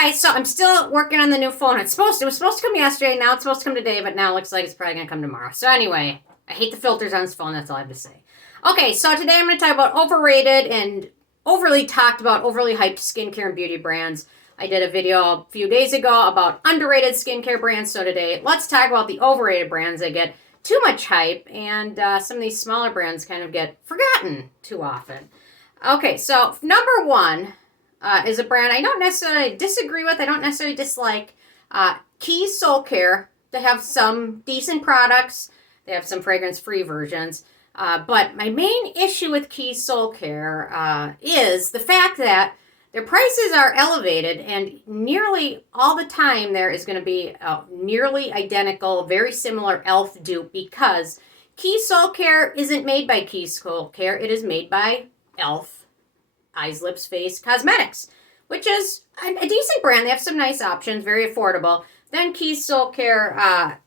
guys, so I'm still working on the new phone. It was supposed to come yesterday, now it's supposed to come today, but now it looks like it's probably gonna come tomorrow. So anyway, I hate the filters on this phone, that's all I have to say. Okay, so today I'm gonna talk about overrated and overly talked about, overly hyped skincare and beauty brands. I did a video a few days ago about underrated skincare brands, so today let's talk about the overrated brands that get too much hype and some of these smaller brands kind of get forgotten too often. Okay, so number one is a brand I don't necessarily disagree with, I don't necessarily dislike. Keys Soul Care. They have some decent products. They have some fragrance-free versions. But my main issue with Keys Soul Care is the fact that their prices are elevated, and nearly all the time there is going to be a nearly identical, very similar e.l.f. dupe, because Keys Soul Care isn't made by Keys Soul Care. It is made by e.l.f. Eyes, Lips, Face Cosmetics, which is a decent brand. They have some nice options, very affordable. Then Keys Soul Care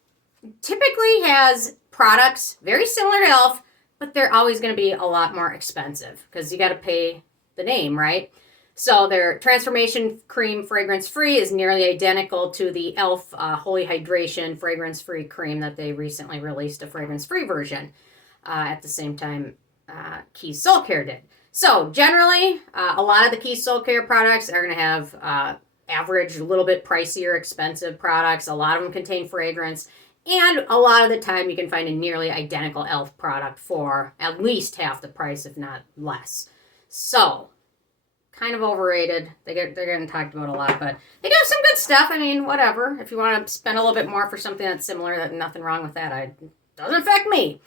typically has products very similar to e.l.f., but they're always going to be a lot more expensive because you got to pay the name, right? So their Transformation Cream fragrance-free is nearly identical to the e.l.f. Holy Hydration fragrance-free cream that they recently released a fragrance-free version at the same time Keys Soul Care did. So generally, a lot of the Keys Soul Care products are going to have average, a little bit pricier, expensive products. A lot of them contain fragrance. And a lot of the time you can find a nearly identical e.l.f. product for at least half the price, if not less. So, kind of overrated. They're getting talked about a lot, but they do have some good stuff. I mean, whatever. If you want to spend a little bit more for something that's similar, there's nothing wrong with that. Doesn't affect me.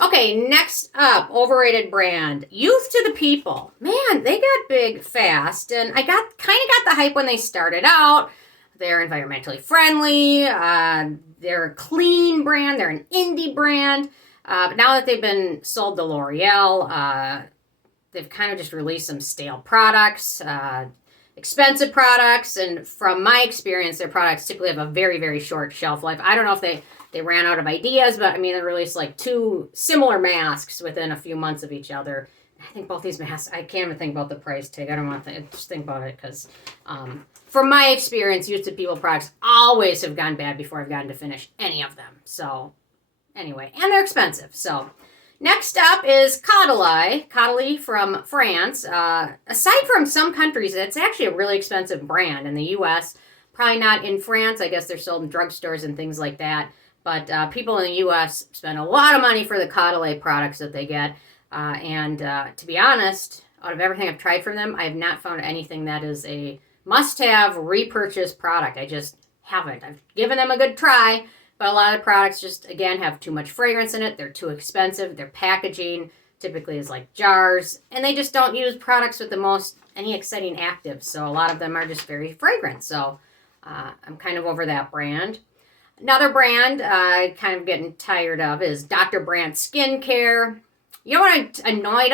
Okay, next up, overrated brand. Youth to the People. Man, they got big fast, and I kind of got the hype when they started out. They're environmentally friendly. They're a clean brand. They're an indie brand. But now that they've been sold to L'Oreal, they've kind of just released some stale products, expensive products. And from my experience, their products typically have a very, very short shelf life. I don't know if they ran out of ideas, but I mean, they released like 2 similar masks within a few months of each other. I think both these masks, I can't even think about the price tag. I don't want to just think about it because from my experience, Youth to People products always have gone bad before I've gotten to finish any of them. So anyway, and they're expensive. So next up is Caudalie from France. Aside from some countries, it's actually a really expensive brand. In the U.S., probably not in France. I guess they're sold in drugstores and things like that. But people in the U.S. spend a lot of money for the Caudalie products that they get. And to be honest, out of everything I've tried from them, I have not found anything that is a must-have repurchase product. I just haven't. I've given them a good try, but a lot of the products just, again, have too much fragrance in it. They're too expensive. Their packaging typically is like jars, and they just don't use products with any exciting actives. So a lot of them are just very fragrant. So I'm kind of over that brand. Another brand I kind of getting tired of is Dr. Brandt Skincare. You know what I'm annoyed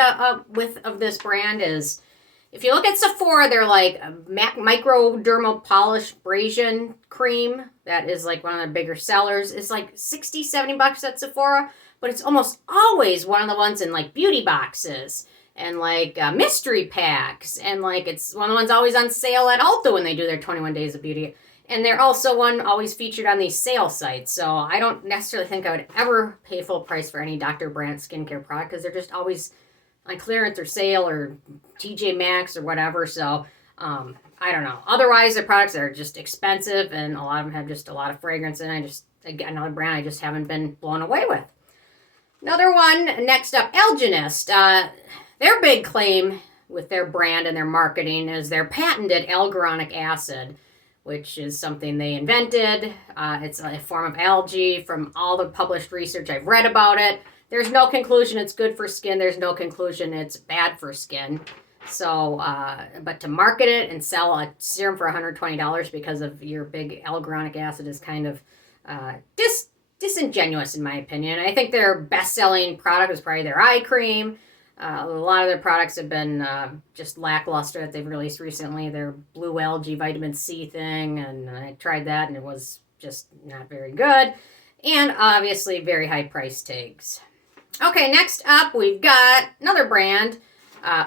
of this brand is, if you look at Sephora, they're like a microdermal polish abrasion cream. That is like one of the bigger sellers. It's like $60-$70 at Sephora, but it's almost always one of the ones in like beauty boxes and like mystery packs. And like it's one of the ones always on sale at Ulta when they do their 21 Days of Beauty. And they're also one always featured on these sale sites. So I don't necessarily think I would ever pay full price for any Dr. Brandt skincare product because they're just always on clearance or sale or TJ Maxx or whatever. So I don't know. Otherwise, their products are just expensive, and a lot of them have just a lot of fragrance. And another brand I just haven't been blown away with. Another one, next up, Elginist. Their big claim with their brand and their marketing is their patented L-guaronic acid, which is something they invented. It's a form of algae. From all the published research I've read about it, there's no conclusion it's good for skin. There's no conclusion it's bad for skin. So, but to market it and sell a serum for $120 because of your big L-guaronic acid is kind of disingenuous in my opinion. I think their best-selling product is probably their eye cream. A lot of their products have been just lackluster that they've released recently. Their blue algae vitamin C thing, and I tried that and it was just not very good. And obviously very high price tags. Okay, next up we've got another brand,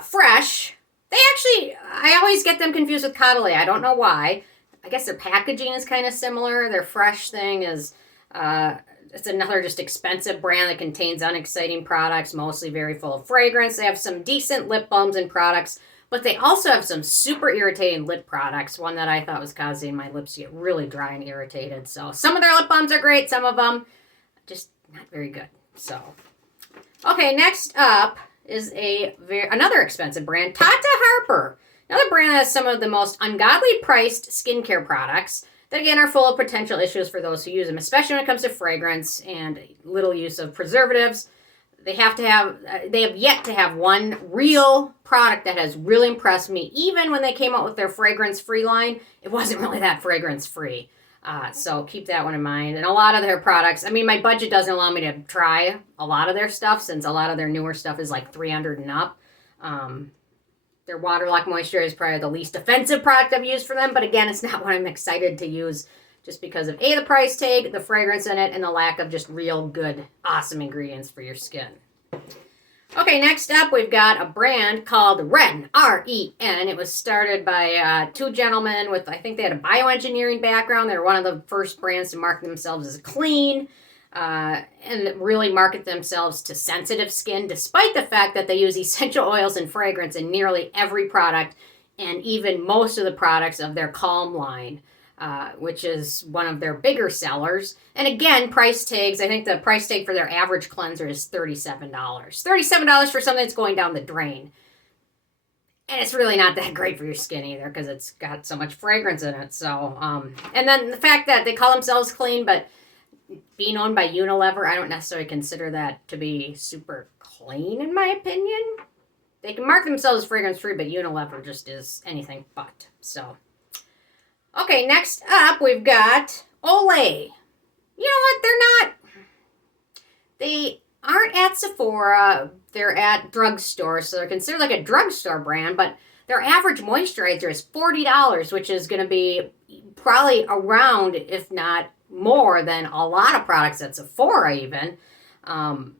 Fresh. I always get them confused with Caudalie. I don't know why. I guess their packaging is kind of similar. Their Fresh thing is, it's another just expensive brand that contains unexciting products, mostly very full of fragrance. They have some decent lip balms and products, but they also have some super irritating lip products. One that I thought was causing my lips to get really dry and irritated. So some of their lip balms are great. Some of them just not very good. So, okay, next up is another expensive brand, Tatra Harper. Another brand that has some of the most ungodly priced skincare products that, again, are full of potential issues for those who use them, especially when it comes to fragrance and little use of preservatives. They have yet to have one real product that has really impressed me. Even when they came out with their fragrance-free line, it wasn't really that fragrance-free. So keep that one in mind. And a lot of their products, I mean, my budget doesn't allow me to try a lot of their stuff since a lot of their newer stuff is like $300 and up. Their Water Lock Moisturizer is probably the least offensive product I've used for them, but again, it's not what I'm excited to use just because of the price tag, the fragrance in it, and the lack of just real good, awesome ingredients for your skin. Okay, next up, we've got a brand called Ren, R-E-N. It was started by two gentlemen with, I think they had a bioengineering background. They were one of the first brands to market themselves as clean. And really market themselves to sensitive skin, despite the fact that they use essential oils and fragrance in nearly every product, and even most of the products of their Calm line, which is one of their bigger sellers. And again, price tags, I think the price tag for their average cleanser is $37. $37 for something that's going down the drain. And it's really not that great for your skin either, because it's got so much fragrance in it. So, and then the fact that they call themselves clean, but being owned by Unilever, I don't necessarily consider that to be super clean, in my opinion. They can mark themselves as fragrance-free, but Unilever just is anything but. So, okay, next up, we've got Olay. You know what? They aren't at Sephora. They're at drugstores, so they're considered like a drugstore brand, but their average moisturizer is $40, which is going to be probably around, if not more than a lot of products at Sephora even.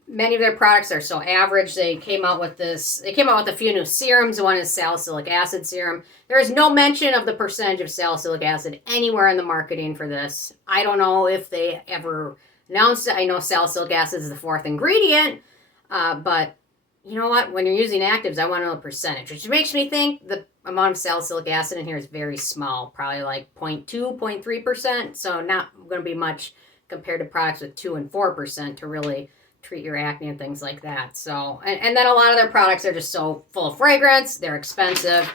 Many of their products are so average. They came out with a few new serums. One is salicylic acid serum. There is no mention of the percentage of salicylic acid anywhere in the marketing for this. I don't know if they ever announced it. I know salicylic acid is the fourth ingredient, but you know what? When you're using actives, I want to know the percentage, which makes me think the amount of salicylic acid in here is very small, probably like 0.2, 0.3%. So not going to be much compared to products with 2 and 4% to really treat your acne and things like that. So, and then a lot of their products are just so full of fragrance. They're expensive.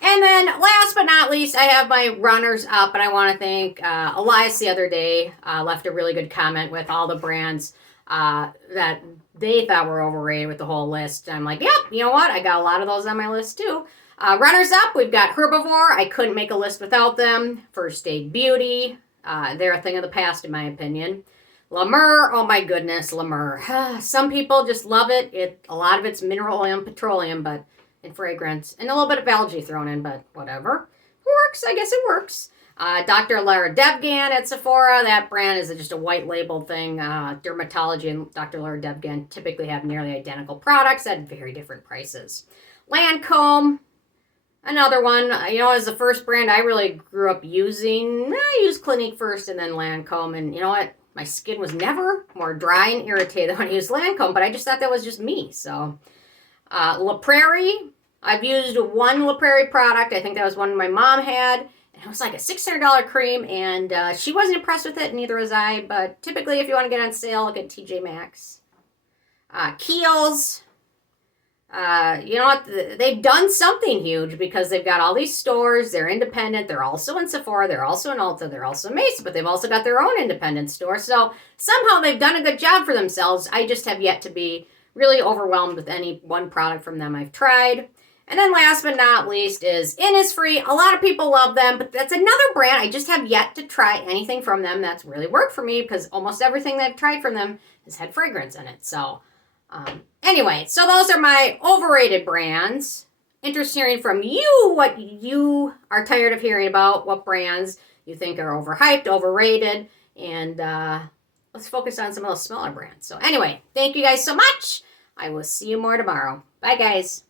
And then last but not least, I have my runners up, and I want to thank Elias the other day, left a really good comment with all the brands that they thought were overrated with the whole list. And I'm like, yep, you know what? I got a lot of those on my list too. Runners up, we've got Herbivore. I couldn't make a list without them. First Aid Beauty. They're a thing of the past, in my opinion. La Mer, oh my goodness, La Mer. Some people just love it. A lot of it's mineral oil and petroleum, but in fragrance. And a little bit of algae thrown in, but whatever. Works, I guess it works. Dr. Lara Devgan at Sephora. That brand is just a white labeled thing. Dermatology and Dr. Lara Devgan typically have nearly identical products at very different prices. Lancome, another one. As the first brand I really grew up using. I used Clinique first and then Lancome. And you know what? My skin was never more dry and irritated when I used Lancome, but I just thought that was just me. So, La Prairie. I've used one La Prairie product. I think that was one my mom had. It was like a $600 cream, and she wasn't impressed with it, neither was I. But typically, if you want to get on sale, look at TJ Maxx. Kiehl's. You know what? They've done something huge because they've got all these stores. They're independent. They're also in Sephora. They're also in Ulta. They're also in Macy's, but they've also got their own independent store. So somehow they've done a good job for themselves. I just have yet to be really overwhelmed with any one product from them I've tried. And then last but not least is Innisfree. A lot of people love them, but that's another brand I just have yet to try anything from them that's really worked for me because almost everything that I've tried from them has had fragrance in it. So anyway, so those are my overrated brands. Interested hearing from you what you are tired of hearing about, what brands you think are overhyped, overrated, and let's focus on some of those smaller brands. So anyway, thank you guys so much. I will see you more tomorrow. Bye, guys.